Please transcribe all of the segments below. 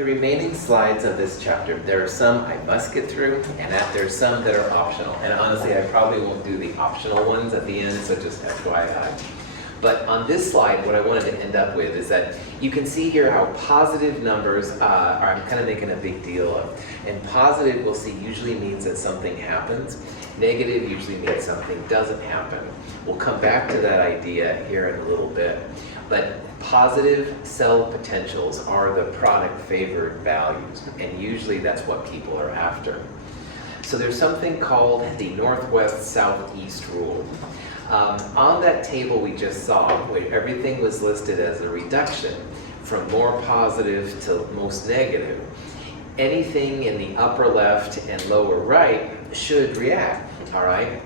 the remaining slides of this chapter, there are some I must get through, and there are some that are optional. And honestly, I probably won't do the optional ones at the end, so just FYI. But on this slide, what I wanted to end up with is that you can see here how positive numbers are, I'm kind of making a big deal of. And positive, we'll see, usually means that something happens. Negative usually means something doesn't happen. We'll come back to that idea here in a little bit. But positive cell potentials are the product favored values, and usually that's what people are after. So there's something called the northwest-southeast rule. On that table we just saw, where everything was listed as a reduction from more positive to most negative, anything in the upper left and lower right should react, all right?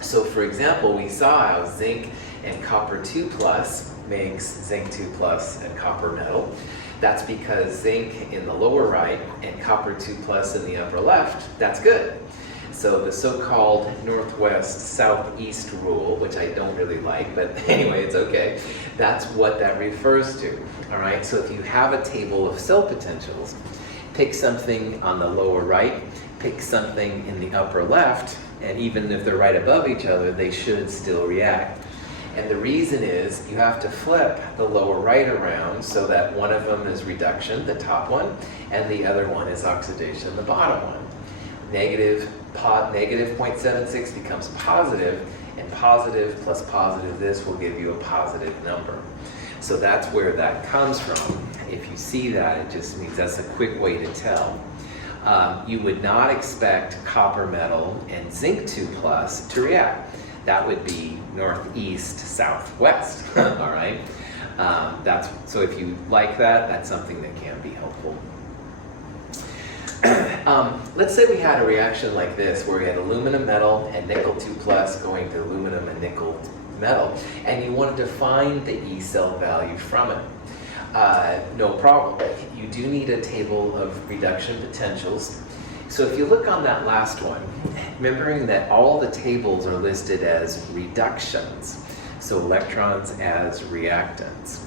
So for example, we saw how zinc and copper 2+ makes zinc 2+ and copper metal. That's because zinc in the lower right and copper 2+ in the upper left, that's good. So the so-called northwest-southeast rule, which I don't really like, but anyway, it's okay. That's what that refers to, all right? So if you have a table of cell potentials, pick something on the lower right, pick something in the upper left, and even if they're right above each other, they should still react. And the reason is you have to flip the lower right around so that one of them is reduction, the top one, and the other one is oxidation, the bottom one. Negative 0.76 becomes positive, and positive plus positive this will give you a positive number. So that's where that comes from. If you see that, it just means that's a quick way to tell. You would not expect copper metal and zinc 2+ to react. That would be northeast, southwest, all right? So if you like that, that's something that can be helpful. Let's say we had a reaction like this, where we had aluminum metal and nickel 2+ going to aluminum and nickel metal, and you wanted to find the E cell value from it. No problem. You do need a table of reduction potentials. So if you look on that last one, remembering that all the tables are listed as reductions, so electrons as reactants.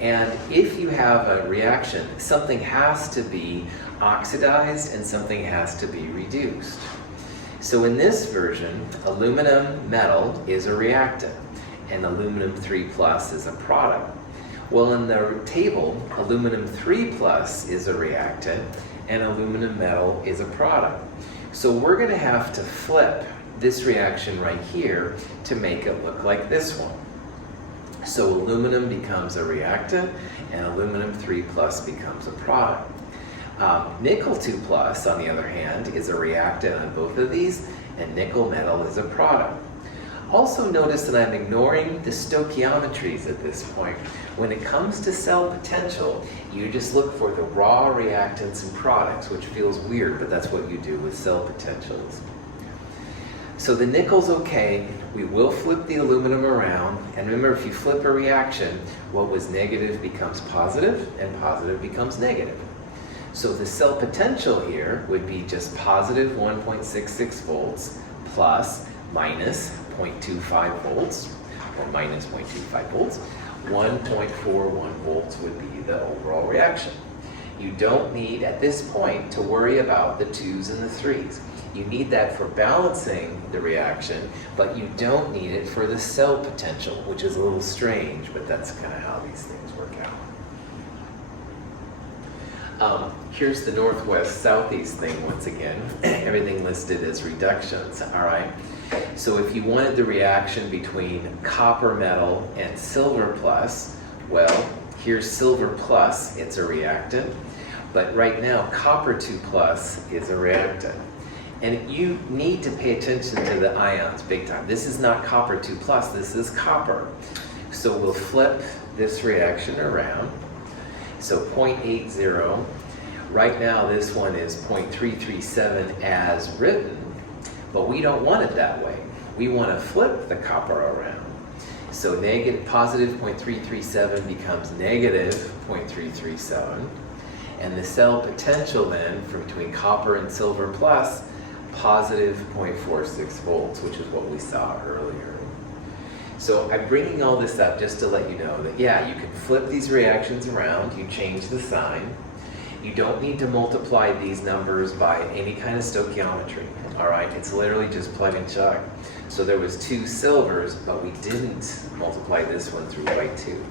And if you have a reaction, something has to be oxidized and something has to be reduced. So in this version, aluminum metal is a reactant and aluminum 3+ is a product. Well, in the table, aluminum 3+ is a reactant and aluminum metal is a product. So we're going to have to flip this reaction right here to make it look like this one. So aluminum becomes a reactant and aluminum 3+ becomes a product. Nickel 2+, on the other hand, is a reactant on both of these, and nickel metal is a product. Also notice that I'm ignoring the stoichiometries at this point. When it comes to cell potential, you just look for the raw reactants and products, which feels weird, but that's what you do with cell potentials. So the nickel's okay. We will flip the aluminum around, and remember, if you flip a reaction, what was negative becomes positive, and positive becomes negative. So the cell potential here would be just positive 1.66 volts plus minus 0.25 volts, or minus 0.25 volts. 1.41 volts would be the overall reaction. You don't need, at this point, to worry about the 2s and the 3s. You need that for balancing the reaction, but you don't need it for the cell potential, which is a little strange, but that's kind of how these things work out. Here's the northwest-southeast thing once again. Everything listed as reductions, all right? So if you wanted the reaction between copper metal and silver plus, well, here's silver plus, it's a reactant. But right now, copper 2+ is a reactant. And you need to pay attention to the ions big time. This is not copper 2+, this is copper. So we'll flip this reaction around. So 0.80, right now this one is 0.337 as written, but we don't want it that way. We want to flip the copper around. So positive 0.337 becomes negative 0.337. And the cell potential then, from between copper and silver plus, positive 0.46 volts, which is what we saw earlier. So I'm bringing all this up just to let you know that, yeah, you can flip these reactions around, you change the sign. You don't need to multiply these numbers by any kind of stoichiometry, all right? It's literally just plug and chug. So there was 2 silvers, but we didn't multiply this one through by 2.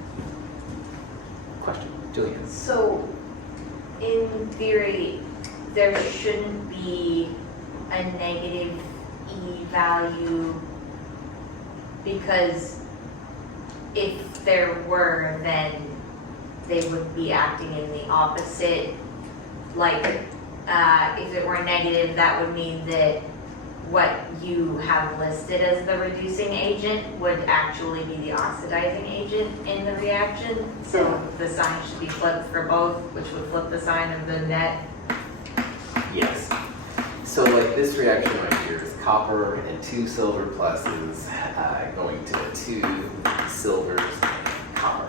Question, Julian? So, in theory, there shouldn't be a negative E value, because if there were, then they would be acting in the opposite. Like, if it were negative, that would mean that what you have listed as the reducing agent would actually be the oxidizing agent in the reaction. So the sign should be flipped for both, which would flip the sign of the net. Yes. So like this reaction right here is copper and 2 silver pluses going to 2 silvers and copper,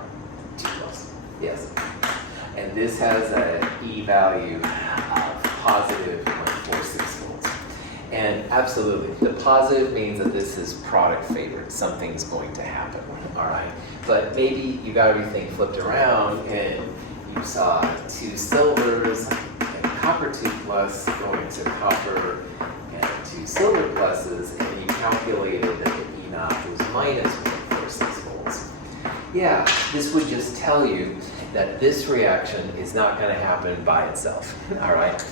2 plus. Yes. And this has an E value of positive 0.46 volts. And absolutely, the positive means that this is product favored. Something's going to happen, all right? But maybe you got everything flipped around and you saw 2 silvers and copper 2 plus going to copper and 2 silver pluses, and you calculated that the E naught was minus 0.46 volts. Yeah, this would just tell you that this reaction is not going to happen by itself, all right?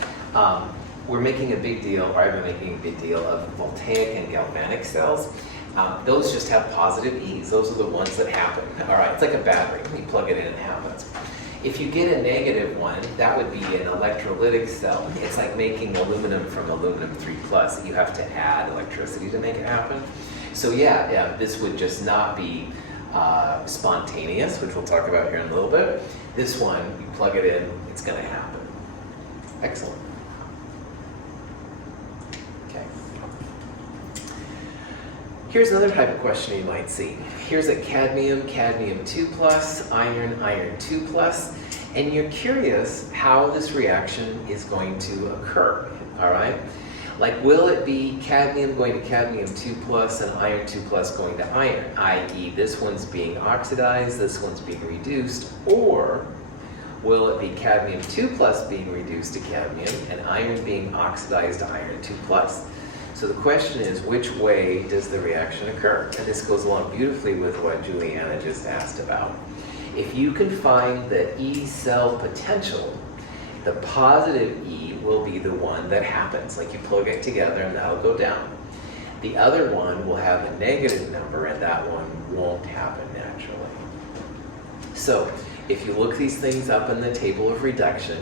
We're making a big deal, or I've been making a big deal, of voltaic and galvanic cells. Those just have positive E's. Those are the ones that happen, all right? It's like a battery. You plug it in and it happens. If you get a negative one, that would be an electrolytic cell. It's like making aluminum from aluminum 3 plus. You have to add electricity to make it happen. So yeah, this would just not be spontaneous, which we'll talk about here in a little bit. This one, you plug it in, it's going to happen. Excellent. Okay. Here's another type of question you might see. Here's a cadmium, cadmium 2 plus, iron, iron 2 plus, and you're curious how this reaction is going to occur, all right? Like, will it be cadmium going to cadmium 2 plus and iron 2 plus going to iron, i.e. this one's being oxidized, this one's being reduced, or will it be cadmium 2 plus being reduced to cadmium and iron being oxidized to iron 2 plus? So the question is, which way does the reaction occur? And this goes along beautifully with what Juliana just asked about. If you can find the E cell potential, the positive E will be the one that happens. Like, you plug it together and that'll go down. The other one will have a negative number and that one won't happen naturally. So if you look these things up in the table of reduction,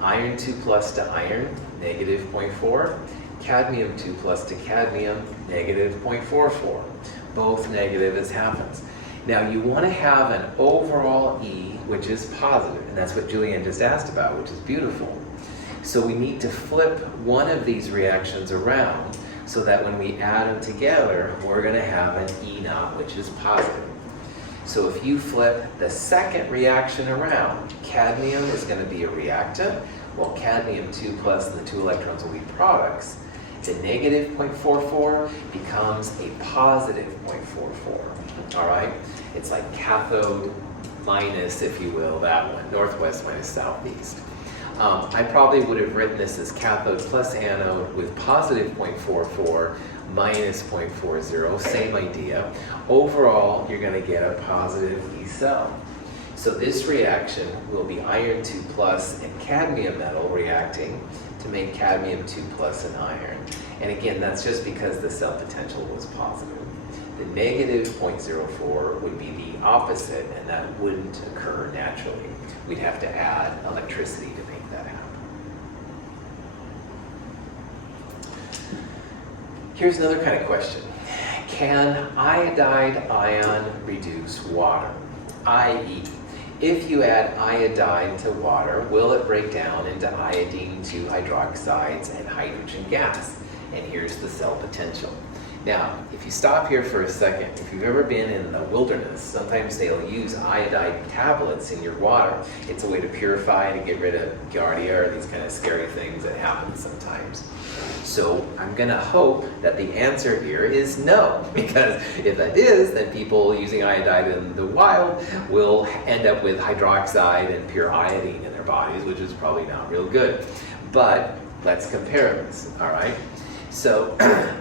iron 2 plus to iron, negative 0.4. Cadmium 2 plus to cadmium, negative 0.44. Both negative as happens. Now you want to have an overall E, which is positive, and that's what Julian just asked about, which is beautiful. So we need to flip one of these reactions around so that when we add them together, we're going to have an E naught, which is positive. So if you flip the second reaction around, cadmium is going to be a reactant, while cadmium 2 plus and the 2 electrons will be products. The negative 0.44 becomes a positive 0.44, all right? It's like cathode minus, if you will, that one, northwest minus southeast. I probably would have written this as cathode plus anode with positive 0.44 minus 0.40, same idea. Overall, you're going to get a positive E cell. So this reaction will be iron 2 plus and cadmium metal reacting to make cadmium 2 plus and iron. And again, that's just because the cell potential was positive. The negative 0.04 would be the opposite, and that wouldn't occur naturally. We'd have to add electricity to make that happen. Here's another kind of question. Can iodide ion reduce water? I.e., if you add iodine to water, will it break down into iodine 2 hydroxides and hydrogen gas? And here's the cell potential. Now, if you stop here for a second, if you've ever been in the wilderness, sometimes they'll use iodide tablets in your water. It's a way to purify, to get rid of giardia, or these kind of scary things that happen sometimes. So I'm going to hope that the answer here is no, because if that is, then people using iodide in the wild will end up with hydroxide and pure iodine in their our bodies, which is probably not real good. But let's compare this, all right? So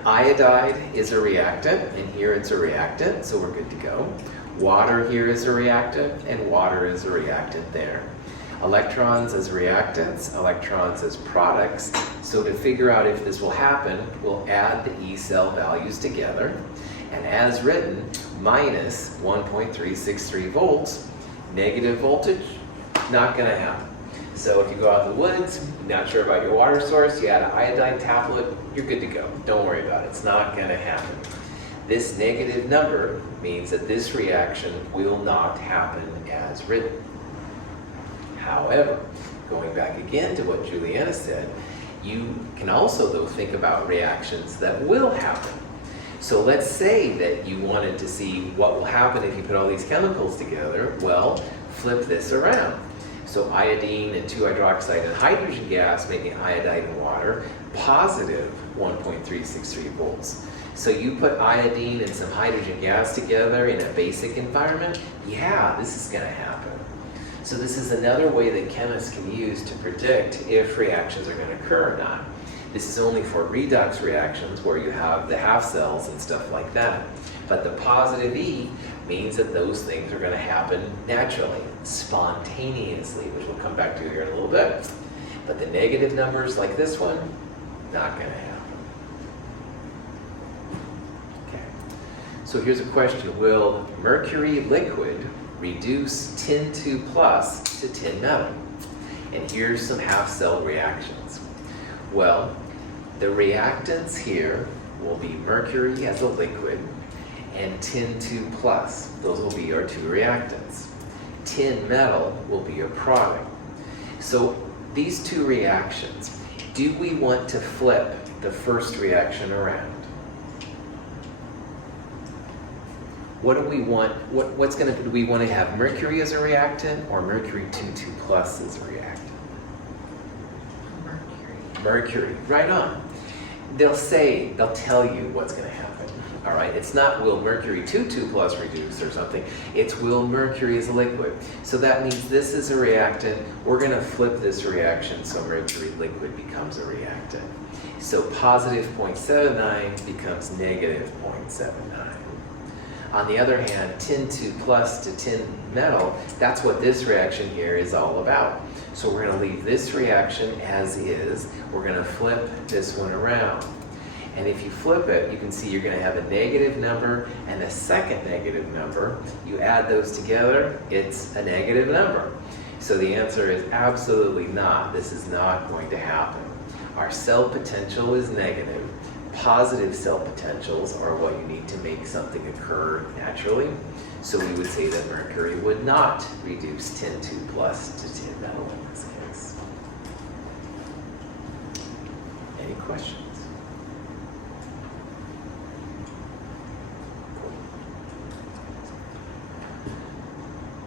iodide is a reactant, and here it's a reactant, so we're good to go. Water here is a reactant, and water is a reactant there. Electrons as reactants, electrons as products. So to figure out if this will happen, we'll add the E cell values together. And as written, minus 1.363 volts, negative voltage, not going to happen. So if you go out in the woods, not sure about your water source, you add an iodine tablet, you're good to go. Don't worry about it. It's not going to happen. This negative number means that this reaction will not happen as written. However, going back again to what Juliana said, you can also, though, think about reactions that will happen. So let's say that you wanted to see what will happen if you put all these chemicals together. Well, flip this around. So iodine and 2-hydroxide and hydrogen gas making iodide and water, positive 1.363 volts. So you put iodine and some hydrogen gas together in a basic environment, yeah, this is going to happen. So this is another way that chemists can use to predict if reactions are going to occur or not. This is only for redox reactions where you have the half cells and stuff like that. But the positive E means that those things are going to happen naturally, spontaneously, which we'll come back to here in a little bit. But the negative numbers like this one, not going to happen. Okay. So here's a question. Will mercury liquid reduce tin 2 plus to tin metal? And here's some half cell reactions. Well, the reactants here will be mercury as a liquid and tin 2 plus. Those will be our two reactants. Tin metal will be a product. So these two reactions, do we want to flip the first reaction around? What do we want? Do we want to have mercury as a reactant or mercury 2 plus as a reactant? Mercury, right on. They'll tell you what's going to happen. All right, it's not will mercury 2 plus reduce or something. It's will mercury as a liquid. So that means this is a reactant. We're going to flip this reaction so mercury liquid becomes a reactant. So positive 0.79 becomes negative 0.79. On the other hand, tin 2 plus to tin metal, that's what this reaction here is all about. So we're going to leave this reaction as is. We're going to flip this one around. And if you flip it, you can see you're going to have a negative number and a second negative number. You add those together, it's a negative number. So the answer is absolutely not. This is not going to happen. Our cell potential is negative. Positive cell potentials are what you need to make something occur naturally. So we would say that mercury would not reduce tin 2 plus to tin metal in this case. Any questions?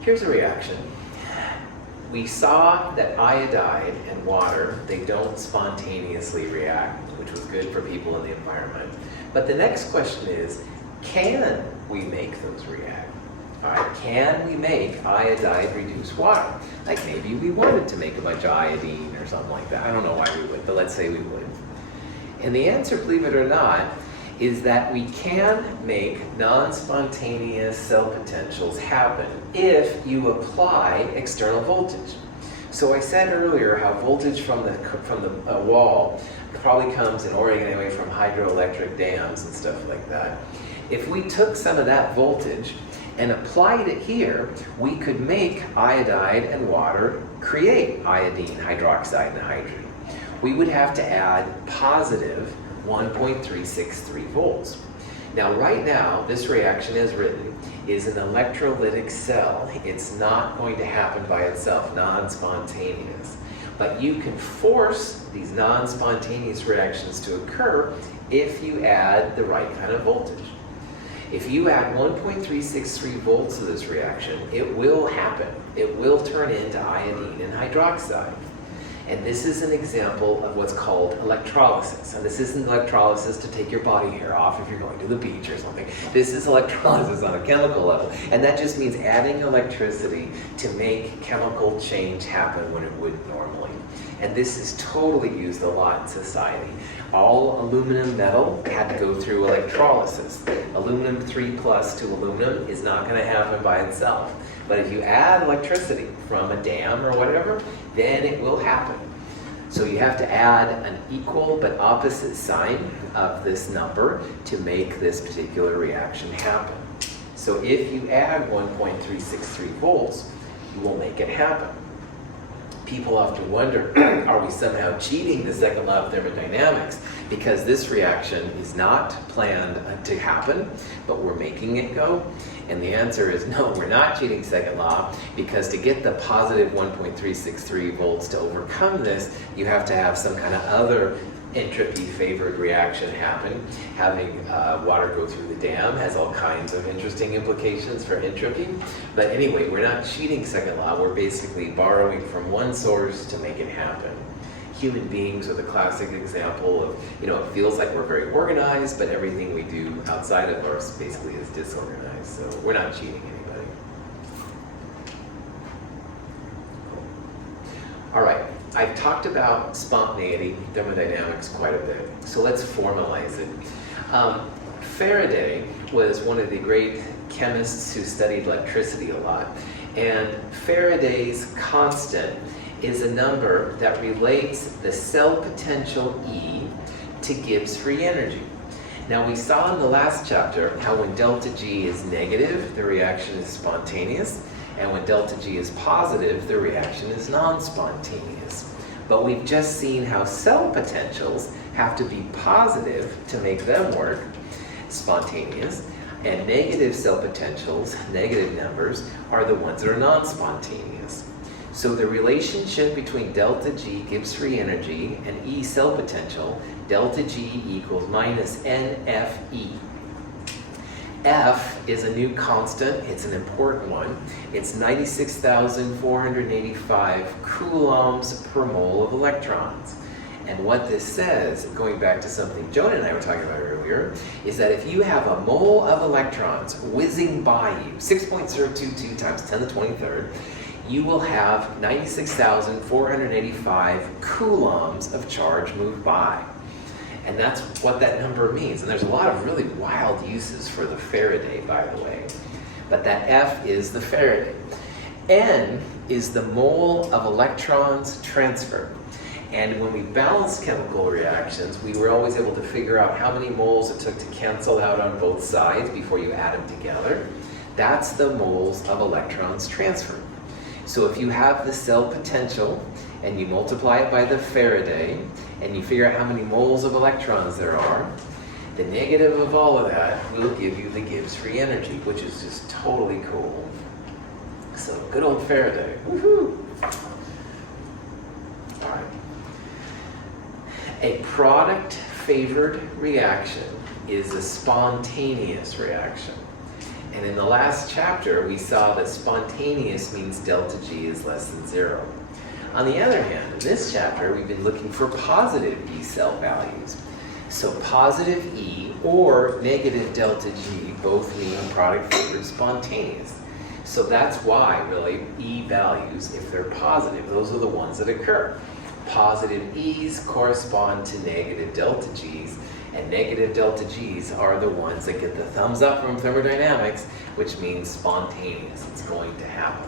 Here's a reaction. We saw that iodide and water, they don't spontaneously react, which was good for people in the environment. But the next question is, can we make those react? All right, can we make iodide reduce water? Like maybe we wanted to make a bunch of iodine or something like that. I don't know why we would, but let's say we would. And the answer, believe it or not, is that we can make non-spontaneous cell potentials happen if you apply external voltage. So I said earlier how voltage from the wall probably comes in Oregon anyway from hydroelectric dams and stuff like that. If we took some of that voltage and applied it here, we could make iodide and water create iodine, hydroxide, and hydrogen. We would have to add positive 1.363 volts. Now, right now, this reaction as written is an electrolytic cell. It's not going to happen by itself, non-spontaneous. But you can force these non-spontaneous reactions to occur if you add the right kind of voltage. If you add 1.363 volts to this reaction, it will happen. It will turn into iodine and hydroxide. And this is an example of what's called electrolysis. And this isn't electrolysis to take your body hair off if you're going to the beach or something. This is electrolysis on a chemical level. And that just means adding electricity to make chemical change happen when it would normally. And this is totally used a lot in society. All aluminum metal had to go through electrolysis. Aluminum 3+ to aluminum is not going to happen by itself. But if you add electricity from a dam or whatever, then it will happen. So you have to add an equal but opposite sign of this number to make this particular reaction happen. So if you add 1.363 volts, you will make it happen. People often wonder, are we somehow cheating the second law of thermodynamics? Because this reaction is not planned to happen, but we're making it go. And the answer is no, we're not cheating second law, because to get the positive 1.363 volts to overcome this, you have to have some kind of other entropy-favored reaction happen. Having water go through the dam has all kinds of interesting implications for entropy. But anyway, we're not cheating second law. We're basically borrowing from one source to make it happen. Human beings are the classic example of, it feels like we're very organized, but everything we do outside of ours basically is disorganized. So we're not cheating anybody. Cool. All right. I've talked about spontaneity thermodynamics quite a bit, so let's formalize it. Faraday was one of the great chemists who studied electricity a lot, and Faraday's constant is a number that relates the cell potential E to Gibbs free energy. Now we saw in the last chapter how when delta G is negative, the reaction is spontaneous, and when delta G is positive, the reaction is non-spontaneous. But we've just seen how cell potentials have to be positive to make them work, spontaneous, and negative cell potentials, negative numbers, are the ones that are non-spontaneous. So the relationship between delta G, Gibbs free energy, and E cell potential, delta G equals minus NFE. F is a new constant. It's an important one. It's 96,485 coulombs per mole of electrons. And what this says, going back to something Joan and I were talking about earlier, is that if you have a mole of electrons whizzing by you, 6.022 times 10 to the 23rd, you will have 96,485 coulombs of charge move by. And that's what that number means. And there's a lot of really wild uses for the Faraday, by the way. But that F is the Faraday. N is the mole of electrons transferred. And when we balanced chemical reactions, we were always able to figure out how many moles it took to cancel out on both sides before you add them together. That's the moles of electrons transferred. So if you have the cell potential and you multiply it by the Faraday and you figure out how many moles of electrons there are, the negative of all of that will give you the Gibbs free energy, which is just totally cool. So good old Faraday. Woohoo! All right. A product-favored reaction is a spontaneous reaction. And in the last chapter, we saw that spontaneous means delta G is less than 0. On the other hand, in this chapter, we've been looking for positive E cell values. So positive E or negative delta G both mean product-favored spontaneous. So that's why, really, E values, if they're positive, those are the ones that occur. Positive E's correspond to negative delta G's, and negative delta G's are the ones that get the thumbs up from thermodynamics, which means spontaneous. It's going to happen.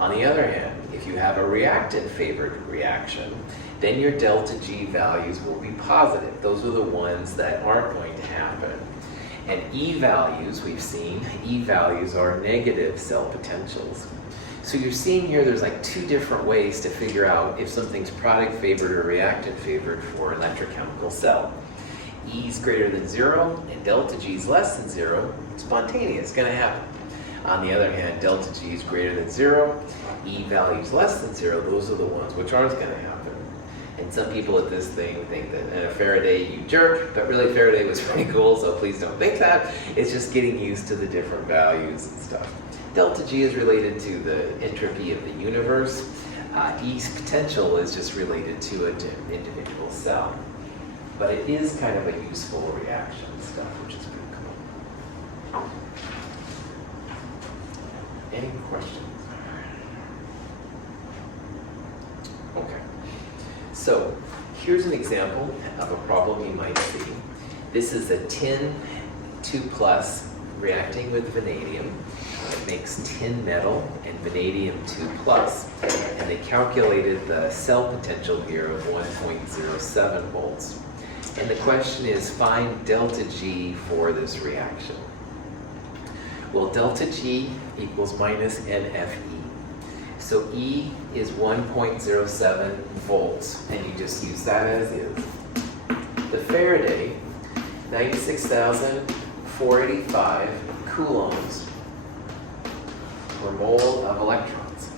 On the other hand, if you have a reactant-favored reaction, then your delta G values will be positive. Those are the ones that aren't going to happen. And E values, we've seen, E values are negative cell potentials. So you're seeing here there's like two different ways to figure out if something's product-favored or reactant-favored for an electrochemical cell. E is greater than 0 and delta G is less than 0, spontaneous, going to happen. On the other hand, delta G is greater than 0, E value is less than 0, those are the ones which aren't going to happen. And some people at this thing think that Faraday, you jerk, but really Faraday was pretty cool, so please don't think that. It's just getting used to the different values and stuff. Delta G is related to the entropy of the universe. E's potential is just related to an individual cell. But it is kind of a useful reaction stuff, which is pretty cool. Any questions? Okay. So here's an example of a problem you might see. This is a tin 2+ reacting with vanadium. It makes tin metal and vanadium 2+. And they calculated the cell potential here of 1.07 volts. And the question is, find delta G for this reaction. Well, delta G equals minus NFE. So E is 1.07 volts, and you just use that as is. The Faraday, 96,485 coulombs per mole of electrons.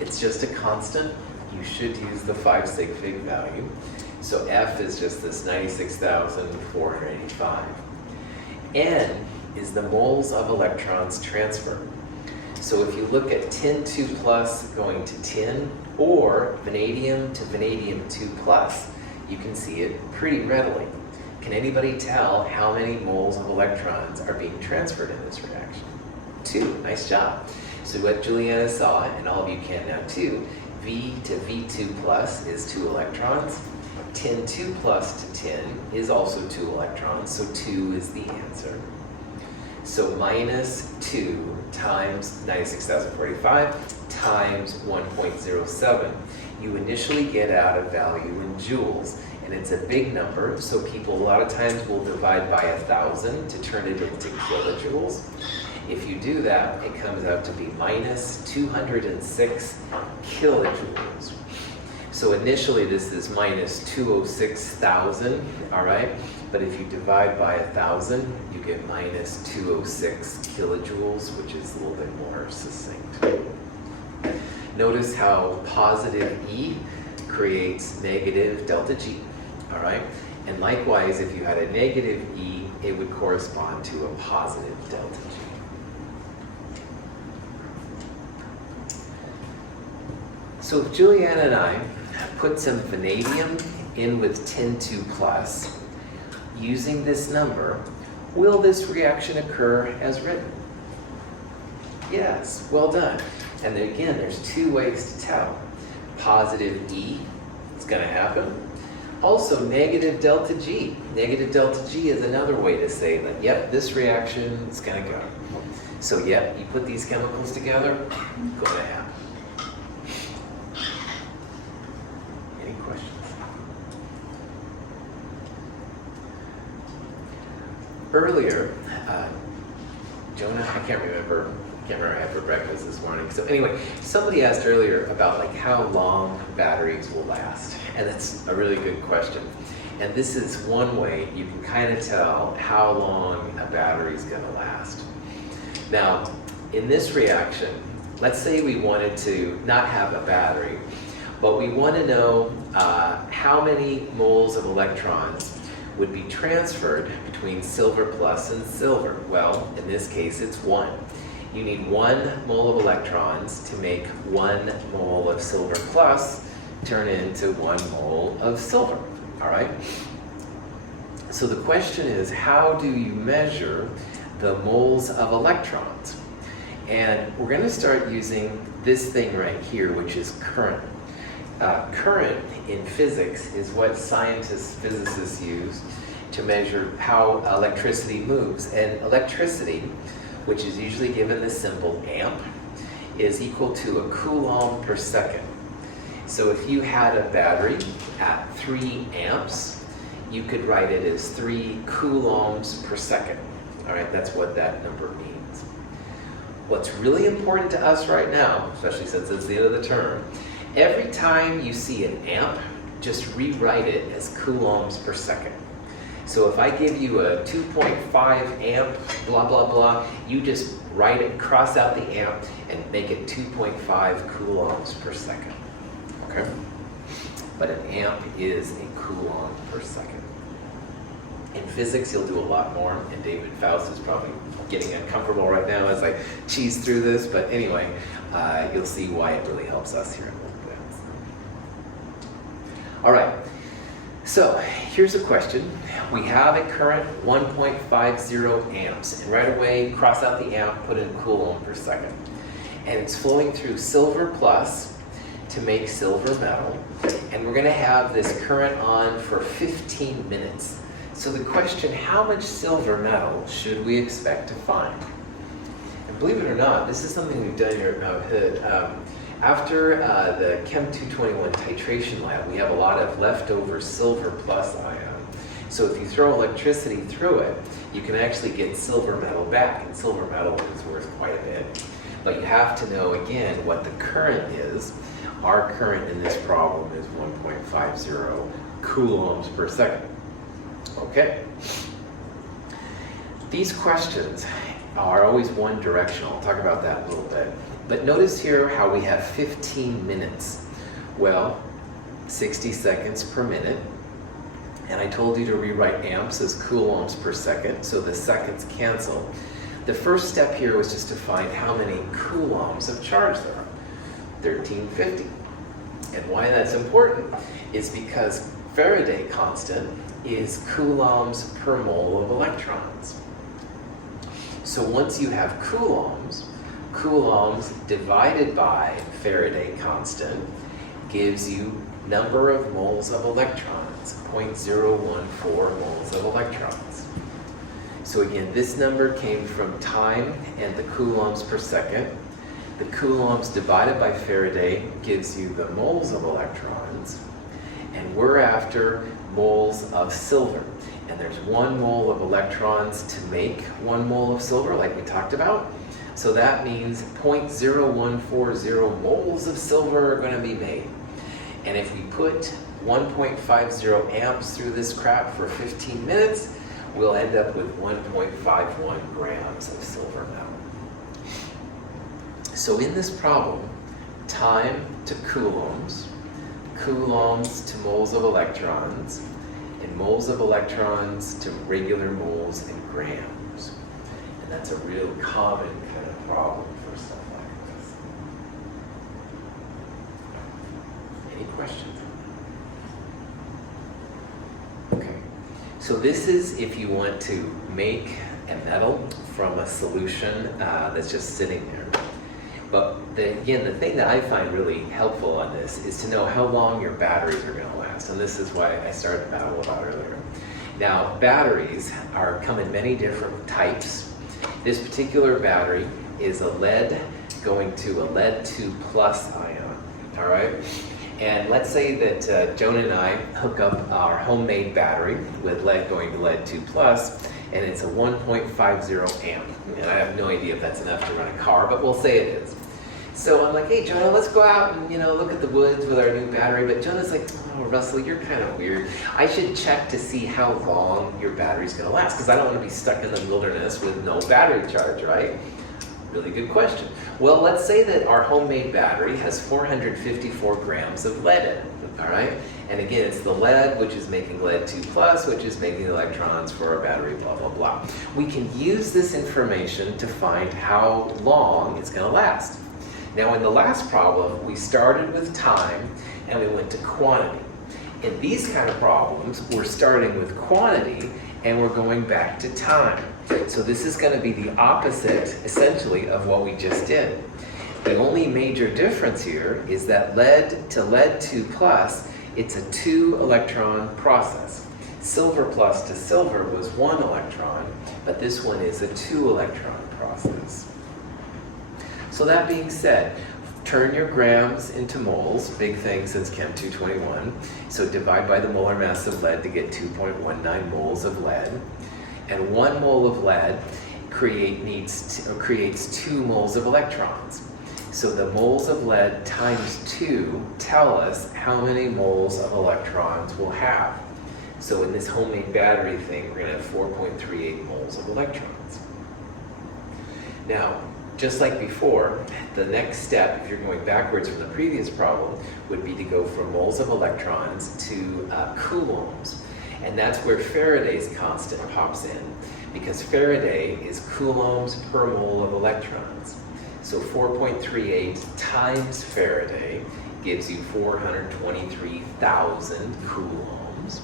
It's just a constant. You should use the 5 sig fig value. So F is just this 96,485. N is the moles of electrons transferred. So if you look at tin 2+ going to tin, or vanadium to vanadium 2+, you can see it pretty readily. Can anybody tell how many moles of electrons are being transferred in this reaction? 2, nice job. So what Juliana saw, and all of you can now too, V to V2+ is 2 electrons. Tin 2+ to tin is also 2 electrons, so 2 is the answer. So minus 2 times 96,045 times 1.07. You initially get out a value in joules, and it's a big number, so people a lot of times will divide by 1,000 to turn it into kilojoules. If you do that, it comes out to be minus 206 kilojoules. So initially this is minus 206,000, all right? But if you divide by 1,000, you get minus 206 kilojoules, which is a little bit more succinct. Notice how positive E creates negative delta G, all right? And likewise, if you had a negative E, it would correspond to a positive delta G. So if Juliana and I put some vanadium in with tin 2+, using this number, will this reaction occur as written? Yes, well done. And then again, there's 2 ways to tell. Positive E, it's going to happen. Also, negative delta G. Negative delta G is another way to say that, yep, this reaction is going to go. So, yep, you put these chemicals together, going to happen. Any questions? Earlier, Jonah, I can't remember what I had for breakfast this morning. So anyway, somebody asked earlier about like how long batteries will last. And that's a really good question. And this is one way you can kind of tell how long a battery is going to last. Now, in this reaction, let's say we wanted to not have a battery, but we want to know how many moles of electrons would be transferred between silver plus and silver. Well, in this case, it's 1. You need 1 mole of electrons to make 1 mole of silver plus turn into 1 mole of silver, all right? So the question is, how do you measure the moles of electrons? And we're going to start using this thing right here, which is current. Current in physics is what scientists, physicists use to measure how electricity moves. And electricity, which is usually given the symbol amp, is equal to a coulomb per second. So if you had a battery at 3 amps, you could write it as 3 coulombs per second. All right, that's what that number means. What's really important to us right now, especially since it's the end of the term, every time you see an amp, just rewrite it as coulombs per second. So if I give you a 2.5 amp, blah, blah, blah, you just write it, cross out the amp, and make it 2.5 coulombs per second, okay? But an amp is a coulomb per second. In physics, you'll do a lot more, and David Faust is probably getting uncomfortable right now as I cheese through this, but anyway, you'll see why it really helps us here in a little bit. All right, so here's a question. We have a current 1.50 amps, and right away, cross out the amp, put in coulomb per second. And it's flowing through silver plus to make silver metal, and we're gonna have this current on for 15 minutes. So the question, how much silver metal should we expect to find? And believe it or not, this is something we've done here at Mount Hood. After the Chem 221 titration lab, we have a lot of leftover silver plus ion. So if you throw electricity through it, you can actually get silver metal back, and silver metal is worth quite a bit. But you have to know, again, what the current is. Our current in this problem is 1.50 coulombs per second. Okay. These questions are always one directional. I'll talk about that in a little bit. But notice here how we have 15 minutes. Well, 60 seconds per minute. And I told you to rewrite amps as coulombs per second, so the seconds cancel. The first step here was just to find how many coulombs of charge there are. 1350. And why that's important is because Faraday constant is coulombs per mole of electrons. So once you have coulombs, coulombs divided by Faraday constant gives you number of moles of electrons, 0.014 moles of electrons. So again, this number came from time and the coulombs per second. The coulombs divided by Faraday gives you the moles of electrons, and we're after moles of silver. And there's 1 mole of electrons to make 1 mole of silver, like we talked about. So that means 0.0140 moles of silver are going to be made. And if we put 1.50 amps through this crap for 15 minutes, we'll end up with 1.51 grams of silver metal. So in this problem, time to coulombs, coulombs to moles of electrons, and moles of electrons to regular moles and grams. And that's a real common kind of problem for stuff like this. Any questions? Okay, so this is if you want to make a metal from a solution that's just sitting there. But again, the thing that I find really helpful on this is to know how long your batteries are going to last. And this is why I started the battle about earlier. Now, batteries come in many different types. This particular battery is a lead going to a lead 2 plus ion. All right? And let's say that Joan and I hook up our homemade battery with lead going to lead 2 plus, and it's a 1.50 amp. And I have no idea if that's enough to run a car, but we'll say it is. So I'm like, hey, Jonah, let's go out and look at the woods with our new battery. But Jonah's like, oh, Russell, you're kind of weird. I should check to see how long your battery's going to last, because I don't want to be stuck in the wilderness with no battery charge, right? Really good question. Well, let's say that our homemade battery has 454 grams of lead in it, all right? And again, it's the lead, which is making lead 2 plus, which is making the electrons for our battery, blah, blah, blah. We can use this information to find how long it's going to last. Now, in the last problem, we started with time and we went to quantity. In these kind of problems, we're starting with quantity and we're going back to time. So this is going to be the opposite, essentially, of what we just did. The only major difference here is that lead to lead 2 plus, it's a 2 electron process. Silver plus to silver was 1 electron, but this one is a 2 electron process. So that being said, turn your grams into moles, big thing since Chem 221. So divide by the molar mass of lead to get 2.19 moles of lead. And 1 mole of lead creates 2 moles of electrons. So the moles of lead times 2 tell us how many moles of electrons we'll have. So in this homemade battery thing, we're going to have 4.38 moles of electrons. Now, just like before, the next step, if you're going backwards from the previous problem, would be to go from moles of electrons to coulombs. And that's where Faraday's constant pops in, because Faraday is coulombs per mole of electrons. So 4.38 times Faraday gives you 423,000 coulombs.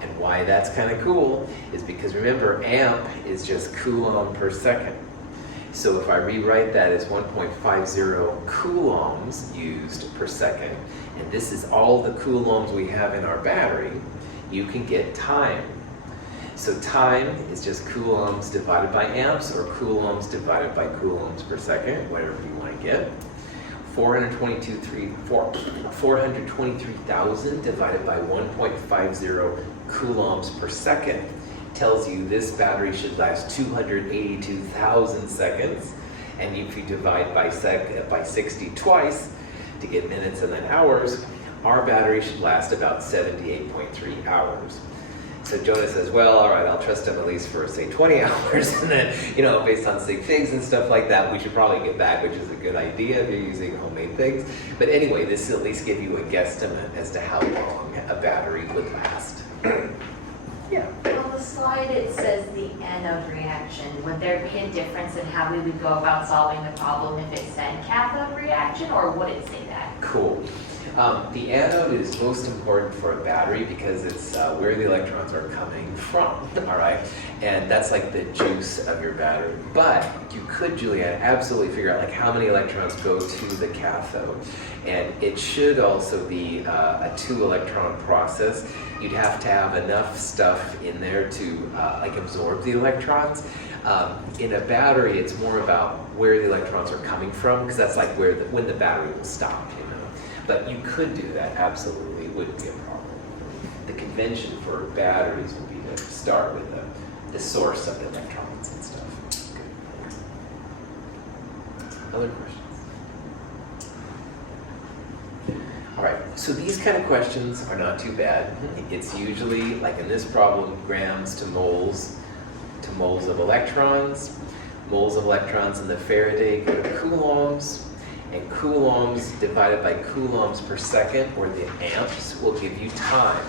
And why that's kind of cool is because remember, amp is just coulomb per second. So if I rewrite that as 1.50 coulombs used per second, and this is all the coulombs we have in our battery, you can get time. So time is just coulombs divided by amps, or coulombs divided by coulombs per second, whatever you want to get. 423,000 divided by 1.50 coulombs per second tells you this battery should last 282,000 seconds. And if you divide by 60 twice to get minutes and then hours, our battery should last about 78.3 hours. So Jonah says, well, all right, I'll trust him at least for, say, 20 hours. And then, based on sig figs and stuff like that, we should probably get back, which is a good idea if you're using homemade things. But anyway, this will at least give you a guesstimate as to how long a battery would last. Yeah. On the slide, it says the anode reaction. Would there be a difference in how we would go about solving the problem if it said cathode reaction, or would it say that? Cool. The anode is most important for a battery because it's where the electrons are coming from, all right? And that's like the juice of your battery. But you could, Julianne, absolutely figure out like how many electrons go to the cathode. And it should also be a 2-electron process. You'd have to have enough stuff in there to absorb the electrons. In a battery, it's more about where the electrons are coming from, because that's like when the battery will stop, But you could do that, absolutely. It wouldn't be a problem. The convention for batteries would be to start with the source of the electrons and stuff. Good. Other questions? All right, so these kind of questions are not too bad. It's usually, like in this problem, grams to moles of electrons. Moles of electrons in the Faraday go to coulombs. And coulombs divided by coulombs per second, or the amps, will give you time.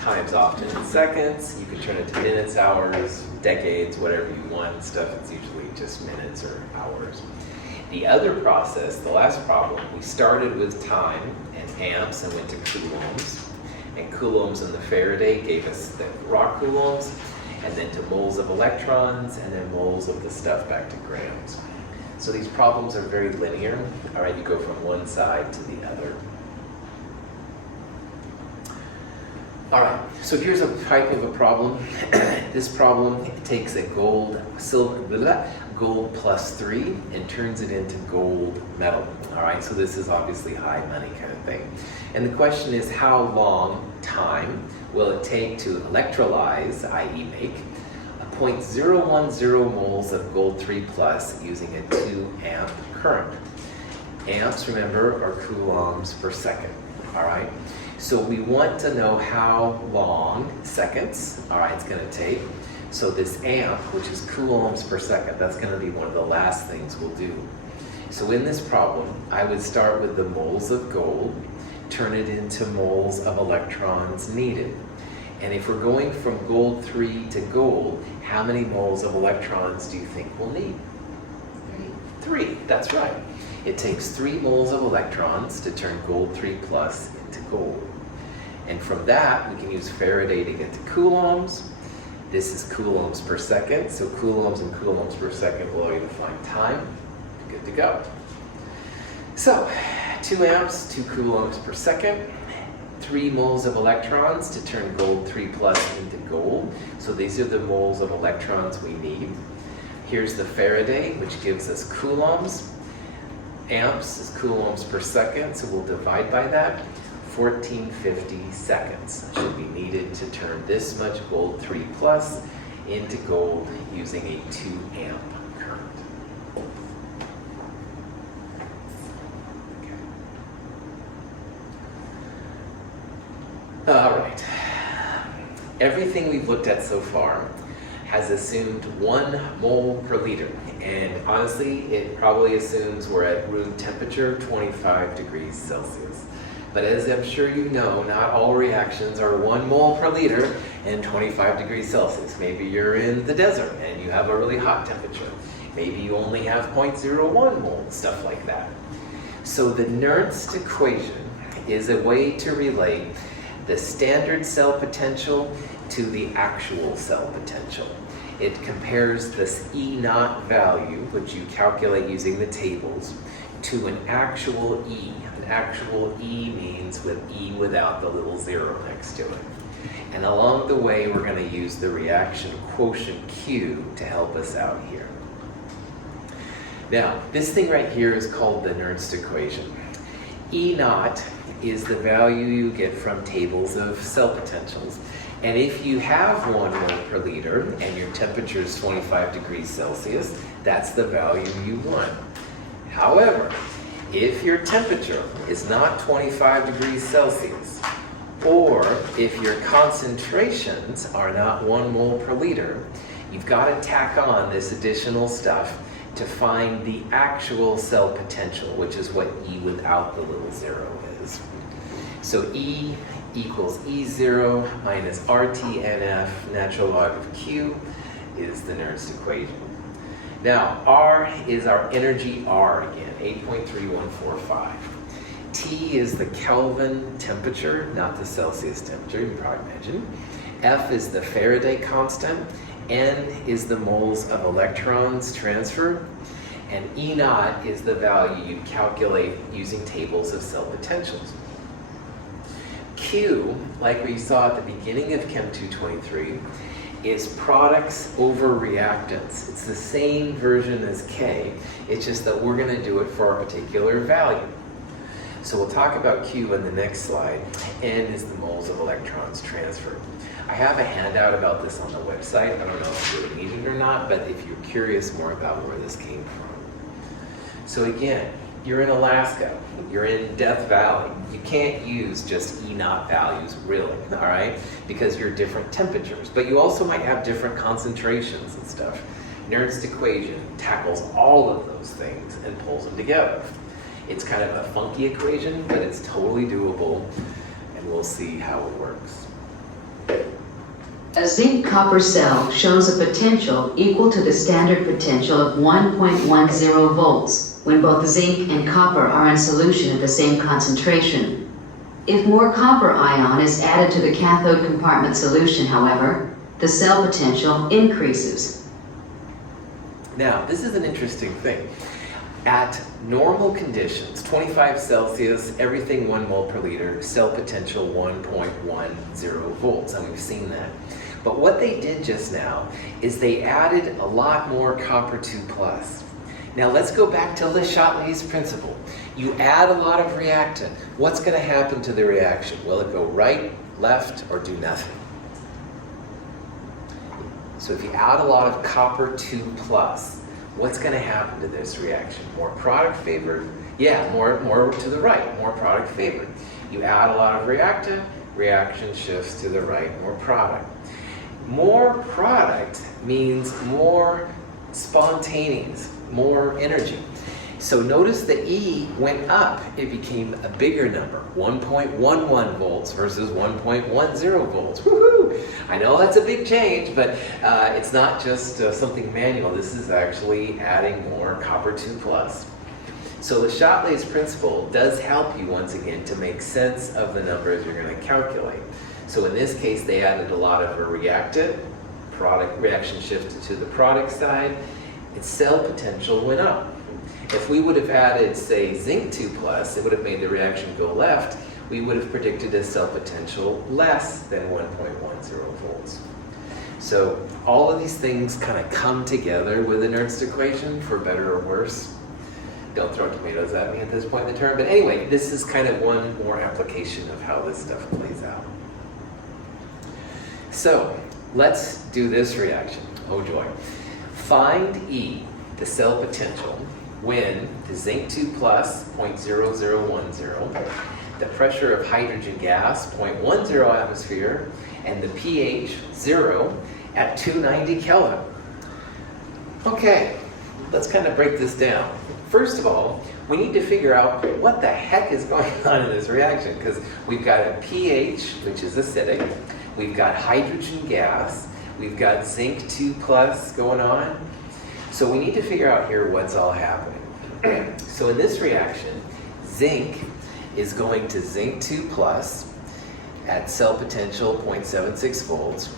Time's often in seconds. You can turn it to minutes, hours, decades, whatever you want and stuff. It's usually just minutes or hours. The other process, the last problem, we started with time and amps and went to coulombs. And coulombs in the Faraday gave us the raw coulombs, and then to moles of electrons, and then moles of the stuff back to grams. So these problems are very linear. All right, you go from one side to the other. All right, so here's a type of a problem. This problem takes a gold plus 3 and turns it into gold metal. All right, so this is obviously high money kind of thing. And the question is, how long time will it take to electrolyze, i.e. make, 0.010 moles of gold 3 plus using a 2 amp current. Amps, remember, are coulombs per second, all right? So we want to know how long, seconds, all right, it's gonna take. So this amp, which is coulombs per second, that's gonna be one of the last things we'll do. So in this problem, I would start with the moles of gold, turn it into moles of electrons needed. And if we're going from gold 3 to gold, how many moles of electrons do you think we'll need? 3, that's right. It takes 3 moles of electrons to turn gold 3 plus into gold. And from that, we can use Faraday to get to coulombs. This is coulombs per second, so coulombs and coulombs per second will allow you to find time. Good to go. So, 2 amps, 2 coulombs per second. 3 moles of electrons to turn gold 3 plus into gold. So these are the moles of electrons we need. Here's the Faraday, which gives us coulombs. Amps is coulombs per second, so we'll divide by that. 1450 seconds should be needed to turn this much gold 3 plus into gold using a 2 amp current. All right. Everything we've looked at so far has assumed 1 mole per liter. And honestly, it probably assumes we're at room temperature, 25 degrees Celsius. But as I'm sure you know, not all reactions are 1 mole per liter and 25 degrees Celsius. Maybe you're in the desert and you have a really hot temperature. Maybe you only have 0.01 moles, stuff like that. So the Nernst equation is a way to relate the standard cell potential to the actual cell potential. It compares this E naught value, which you calculate using the tables, to an actual E. An actual E means with E without the little zero next to it. And along the way, we're going to use the reaction quotient Q to help us out here. Now, this thing right here is called the Nernst equation. E naught is the value you get from tables of cell potentials. And if you have 1 mole per liter and your temperature is 25 degrees Celsius, that's the value you want. However, if your temperature is not 25 degrees Celsius, or if your concentrations are not 1 mole per liter, you've got to tack on this additional stuff to find the actual cell potential, which is what E without the little zero is. So E equals E0 minus RTNF, natural log of Q, is the Nernst equation. Now, R is our energy R again, 8.3145. T is the Kelvin temperature, not the Celsius temperature, you can probably imagine. F is the Faraday constant. N is the moles of electrons transferred. And E naught is the value you calculate using tables of cell potentials. Q, like we saw at the beginning of Chem 223, is products over reactants. It's the same version as K, it's just that we're going to do it for a particular value. So we'll talk about Q in the next slide. N is the moles of electrons transferred. I have a handout about this on the website. I don't know if you really need it or not, but if you're curious more about where this came from. So again, you're in Alaska, you're in Death Valley. You can't use just E naught values, really, all right? Because you're different temperatures, but you also might have different concentrations and stuff. Nernst equation tackles all of those things and pulls them together. It's kind of a funky equation, but it's totally doable, and we'll see how it works. A zinc-copper cell shows a potential equal to the standard potential of 1.10 volts when both zinc and copper are in solution at the same concentration. If more copper ion is added to the cathode compartment solution, however, the cell potential increases. Now, this is an interesting thing. At normal conditions, 25 Celsius, everything 1 mole per liter, cell potential 1.10 volts, and we've seen that. But what they did just now is they added a lot more copper 2+. Now let's go back to Le Chatelier's principle. You add a lot of reactant. What's going to happen to the reaction? Will it go right, left, or do nothing? So if you add a lot of copper 2+, what's going to happen to this reaction? More product favored? Yeah, more to the right, more product favored. You add a lot of reactant, reaction shifts to the right, more product. More product means more spontaneous, more energy. So notice the E went up. It became a bigger number, 1.11 volts versus 1.10 volts. Woohoo! I know that's a big change, but it's not just something manual. This is actually adding more copper 2+. So Le Chatelier's principle does help you once again to make sense of the numbers you're going to calculate. So in this case, they added a lot of a reactant, product reaction shifted to the product side, its cell potential went up. If we would have added, say, zinc 2+, it would have made the reaction go left. We would have predicted a cell potential less than 1.10 volts. So all of these things kind of come together with the Nernst equation, for better or worse. Don't throw tomatoes at me at this point in the term, but anyway, this is kind of one more application of how this stuff plays out. So let's do this reaction. Oh joy. Find E, the cell potential, when the zinc 2+, 0.0010, the pressure of hydrogen gas, 0.10 atmosphere, and the pH, 0, at 290 Kelvin. Okay, let's kind of break this down. First of all, we need to figure out what the heck is going on in this reaction, because we've got a pH, which is acidic, we've got hydrogen gas, we've got zinc 2 plus going on. So we need to figure out here what's all happening. So in this reaction, zinc is going to zinc 2 plus at cell potential 0.76 volts.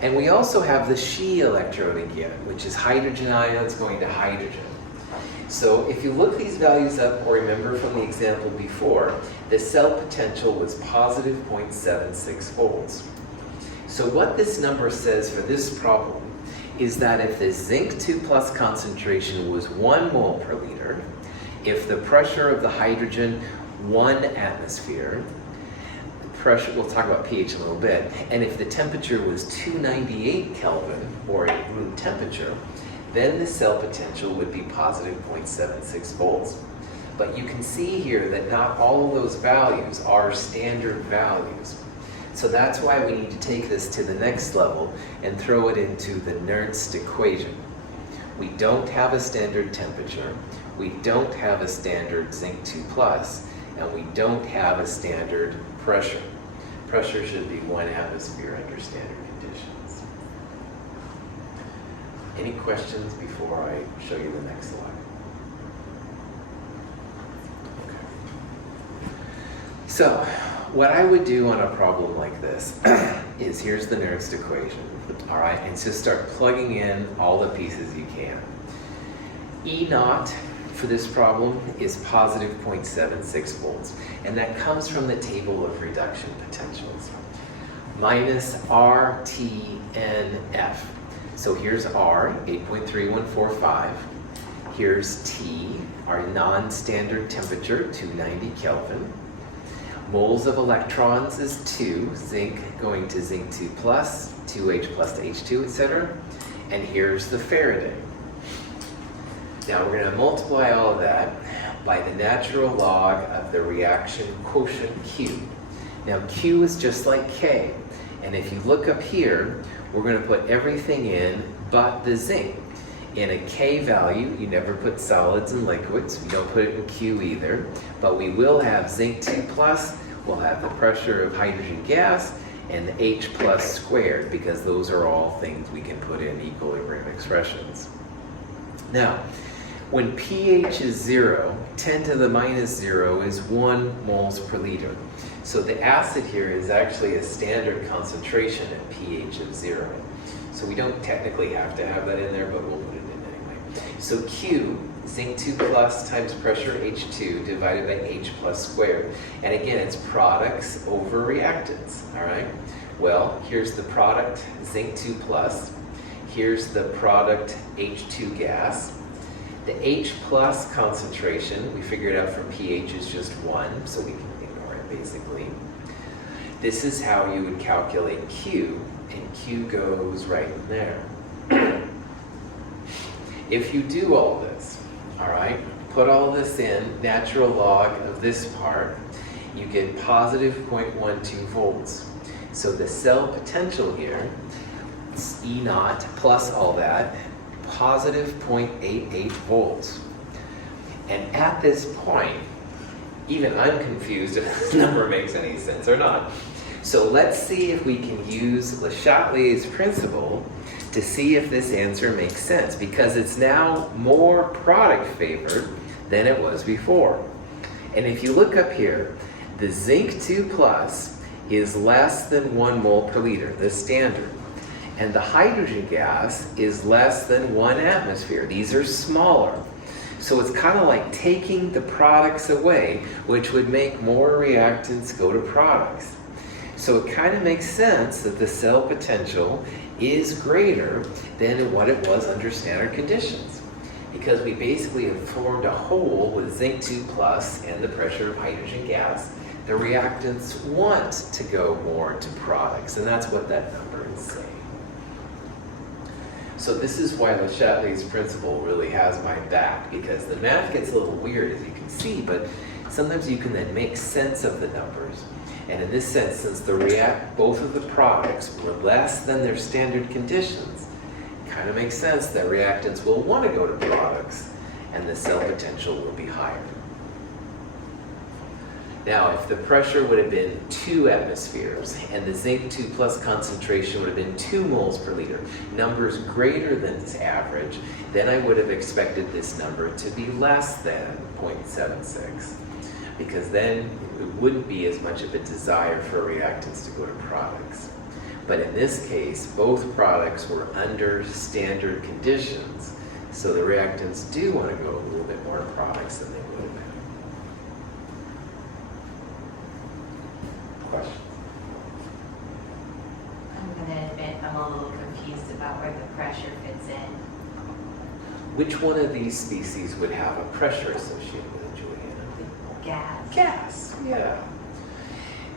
And we also have the She electrode again, which is hydrogen ions going to hydrogen. So if you look these values up, or remember from the example before, the cell potential was positive 0.76 volts. So what this number says for this problem is that if the zinc 2 plus concentration was 1 mole per liter, if the pressure of the hydrogen 1 atmosphere, pressure, we'll talk about pH in a little bit, and if the temperature was 298 Kelvin, or a room temperature, then the cell potential would be positive 0.76 volts. But you can see here that not all of those values are standard values. So that's why we need to take this to the next level and throw it into the Nernst equation. We don't have a standard temperature, we don't have a standard zinc 2 plus, and we don't have a standard pressure. Pressure should be 1 atmosphere under standard conditions. Any questions before I show you the next slide? Okay. So, what I would do on a problem like this is, here's the Nernst equation, all right, and just start plugging in all the pieces you can. E naught for this problem is positive 0.76 volts, and that comes from the table of reduction potentials. Minus RTNF. So here's R, 8.3145. Here's T, our non-standard temperature, 290 Kelvin. Moles of electrons is 2, zinc going to zinc 2 plus, 2H plus to H2, etc. And here's the Faraday. Now we're going to multiply all of that by the natural log of the reaction quotient Q. Now Q is just like K, and if you look up here, we're going to put everything in but the zinc. In a K value, you never put solids and liquids. We don't put it in Q either, but we will have zinc 2 plus, we'll have the pressure of hydrogen gas, and the H plus squared, because those are all things we can put in equilibrium expressions. Now, when pH is 0, 10 to the minus 0 is 1 moles per liter. So the acid here is actually a standard concentration at pH of 0. So we don't technically have to have that in there, but we'll put it in anyway. So Q, zinc 2 plus times pressure H2 divided by H plus squared. And again, it's products over reactants, all right? Well, here's the product zinc 2 plus. Here's the product H2 gas. The H plus concentration, we figured out from pH is just 1, so we can ignore it basically. This is how you would calculate Q, and Q goes right in there. If you do all this, all right, put all this in, natural log of this part, you get positive 0.12 volts. So the cell potential here, it's E naught plus all that, positive 0.88 volts. And at this point, even I'm confused if this number makes any sense or not. So let's see if we can use Le Chatelier's principle to see if this answer makes sense, because it's now more product favored than it was before. And if you look up here, the zinc 2 plus is less than 1 mole per liter, the standard. And the hydrogen gas is less than 1 atmosphere. These are smaller. So it's kind of like taking the products away, which would make more reactants go to products. So it kind of makes sense that the cell potential is greater than what it was under standard conditions, because we basically have formed a hole with zinc 2 plus and the pressure of hydrogen gas. The reactants want to go more to products, and that's what that number is saying. So this is why Le Chatelier's principle really has my back, because the math gets a little weird, as you can see, but sometimes you can then make sense of the numbers. And in this sense, since both of the products were less than their standard conditions, it kind of makes sense that reactants will want to go to products, and the cell potential will be higher. Now, if the pressure would have been 2 atmospheres and the zinc 2 plus concentration would have been 2 moles per liter, numbers greater than this average, then I would have expected this number to be less than 0.76, because then it wouldn't be as much of a desire for reactants to go to products. But in this case, both products were under standard conditions, so the reactants do want to go a little bit more to products than they would have been. Questions? I'm gonna admit I'm a little confused about where the pressure fits in. Which one of these species would have a pressure associated with it, Juliana? Gas. Gas, yeah.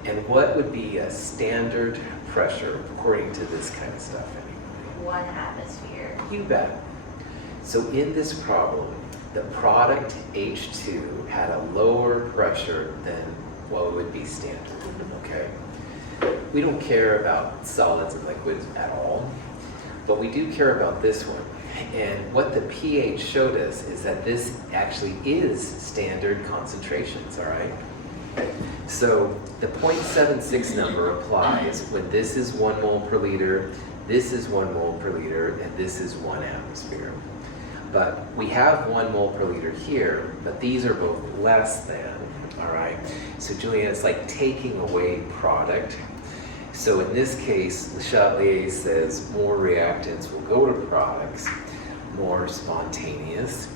And what would be a standard pressure according to this kind of stuff anyway? 1 atmosphere. You bet. So in this problem, the product H2 had a lower pressure than what would be standard, okay? We don't care about solids and liquids at all, but we do care about this one. And what the pH showed us is that this actually is standard concentrations, all right? So the 0.76 number applies when this is 1 mole per liter, this is 1 mole per liter, and this is 1 atmosphere. But we have 1 mole per liter here, but these are both less than, all right? So Juliana, it's like taking away product. So in this case, Le Chatelier says more reactants will go to products, more spontaneous.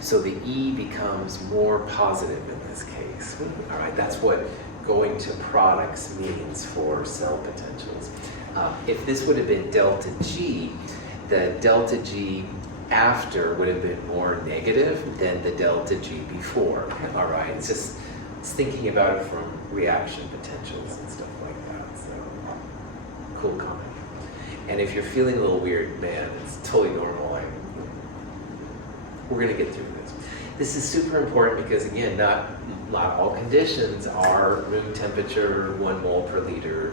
So the E becomes more positive in this case. All right, that's what going to products means for cell potentials. If this would have been delta G, the delta G after would have been more negative than the delta G before. All right, it's thinking about it from reaction potentials and stuff like that. So, cool comment. And if you're feeling a little weird, man, it's totally normal. We're going to get through this. This is super important because, again, not all conditions are room temperature, 1 mole per liter.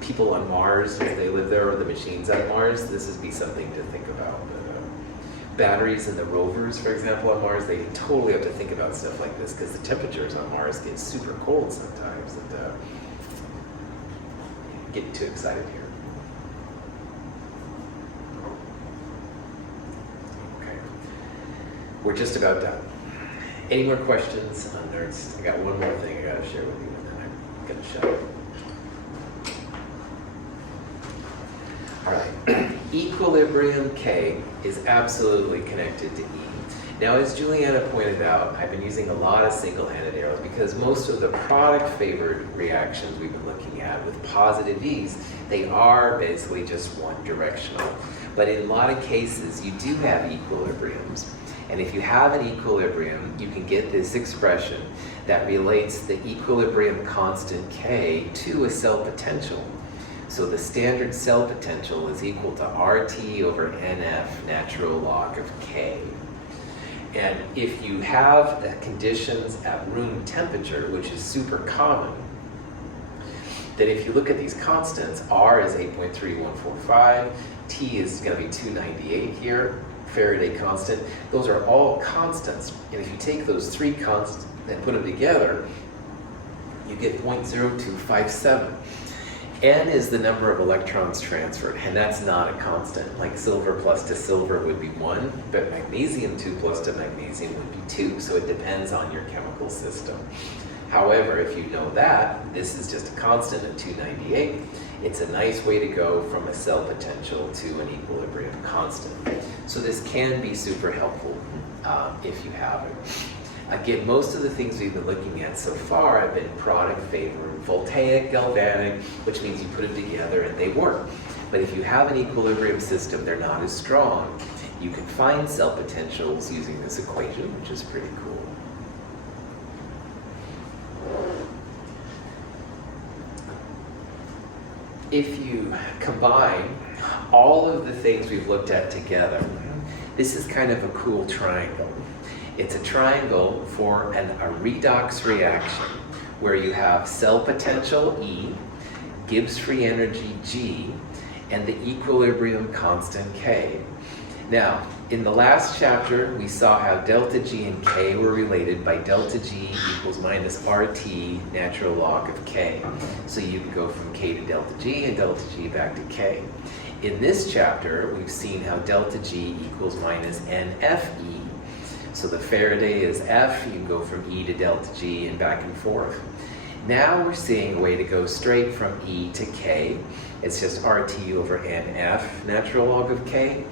People on Mars, if they live there, or the machines on Mars, this would be something to think about. But, batteries and the rovers, for example, on Mars, they totally have to think about stuff like this because the temperatures on Mars get super cold sometimes. And getting too excited here. We're just about done. Any more questions on Nernst? I got one more thing I gotta share with you, and then I'm gonna shut up. All right, equilibrium K is absolutely connected to E. Now, as Juliana pointed out, I've been using a lot of single-handed arrows because most of the product-favored reactions we've been looking at with positive E's, they are basically just one directional. But in a lot of cases, you do have equilibriums. And if you have an equilibrium, you can get this expression that relates the equilibrium constant K to a cell potential. So the standard cell potential is equal to RT over NF natural log of K. And if you have conditions at room temperature, which is super common, then if you look at these constants, R is 8.3145, T is going to be 298 here, Faraday constant. Those are all constants. And if you take those 3 constants and put them together, you get 0.0257. N is the number of electrons transferred, and that's not a constant. Like silver plus to silver would be 1, but magnesium 2 plus to magnesium would be 2, so it depends on your chemical system. However, if you know that, this is just a constant at 298, it's a nice way to go from a cell potential to an equilibrium constant. So this can be super helpful if you have it. Again, most of the things we've been looking at so far have been product favored, voltaic, galvanic, which means you put them together and they work. But if you have an equilibrium system, they're not as strong. You can find cell potentials using this equation, which is pretty cool. If you combine all of the things we've looked at together, this is kind of a cool triangle. It's a triangle for a redox reaction where you have cell potential E, Gibbs free energy G, and the equilibrium constant K. Now, in the last chapter, we saw how delta G and K were related by delta G equals minus RT natural log of K. So you can go from K to delta G and delta G back to K. In this chapter, we've seen how delta G equals minus NFE. So the Faraday is F, you can go from E to delta G and back and forth. Now we're seeing a way to go straight from E to K. It's just RT over NF natural log of K.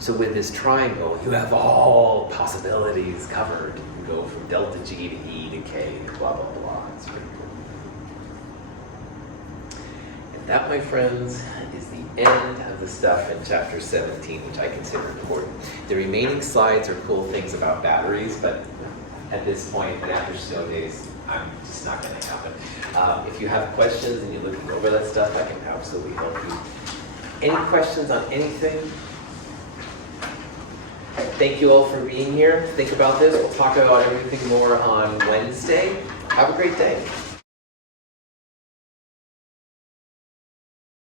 So with this triangle, you have all possibilities covered. You can go from delta G to E to K, blah, blah, blah. It's pretty cool. And that, my friends, is the end of the stuff in chapter 17, which I consider important. The remaining slides are cool things about batteries, but at this point, and after snow days, I'm just not going to happen. If you have questions and you're looking over that stuff, I can absolutely help you. Any questions on anything? Thank you all for being here. Think about this. We'll talk about everything more on Wednesday. Have a great day.